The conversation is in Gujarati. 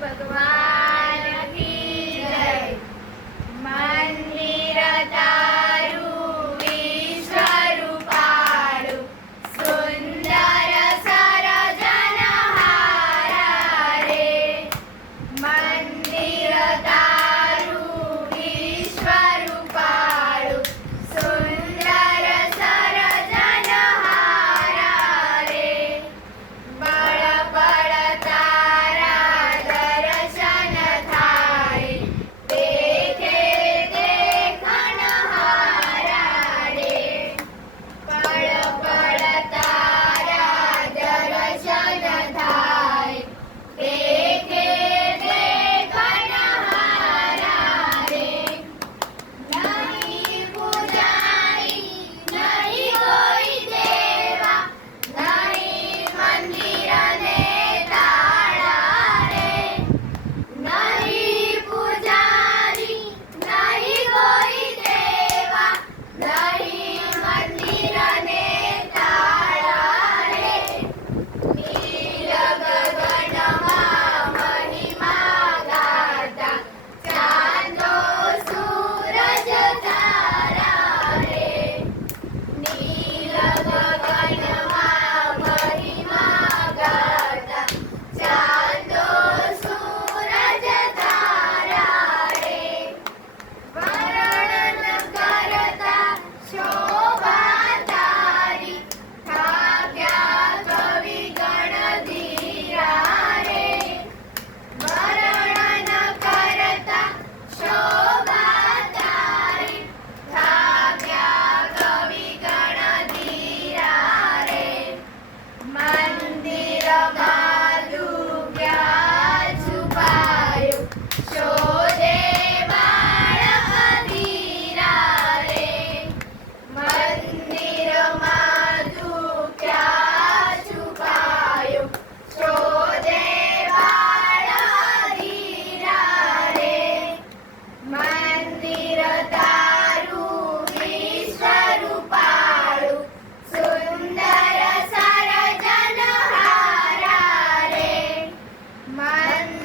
ભગવાન કી જય। મંદિર તારું વિશ્વરૂપાળું, સુંદર સરજનહારા રે। મંદિર તારું વિશ્વરૂપાળું, સુંદર સરજનહારા રે। બળ બળ તારા દર્શન થાય, દેખે દેખનહારા રે। બળ બળ તારા દર્શન થાય, દેખે દેખનહારા રે। નહીં પૂજારી નહીં કોઈ દેવા, નહીં મંદિરને તાળા રે। નહીં પૂજારી નહીં કોઈ દેવા, નહીં મંદિરને તાળા રે। નીલ ગગનમાં મહિમા ગાતા, ચાંદો સૂરજ તારા રે। નીલ ગગનમાં મહિમા ગાતા, ચાંદો સૂરજ તારા રે। વર્ણન કરતા શોભા તારી, થાક્યા કવિ ગણધીરા રે। વર્ણન કરતા શોભા તારી, થાક્યા કવિ ગણધીરા રે। મંદિરમાં તું ક્યાં છુપાયું, શોધે બાળ અધીરા રે। મંદિરમાં તું ક્યાં છુપાયું, શોધે બાળ અધીરા રે। મંદિર તારું વિશ્વરૂપાળું, સુંદર સરજનહારા રે। મંદિર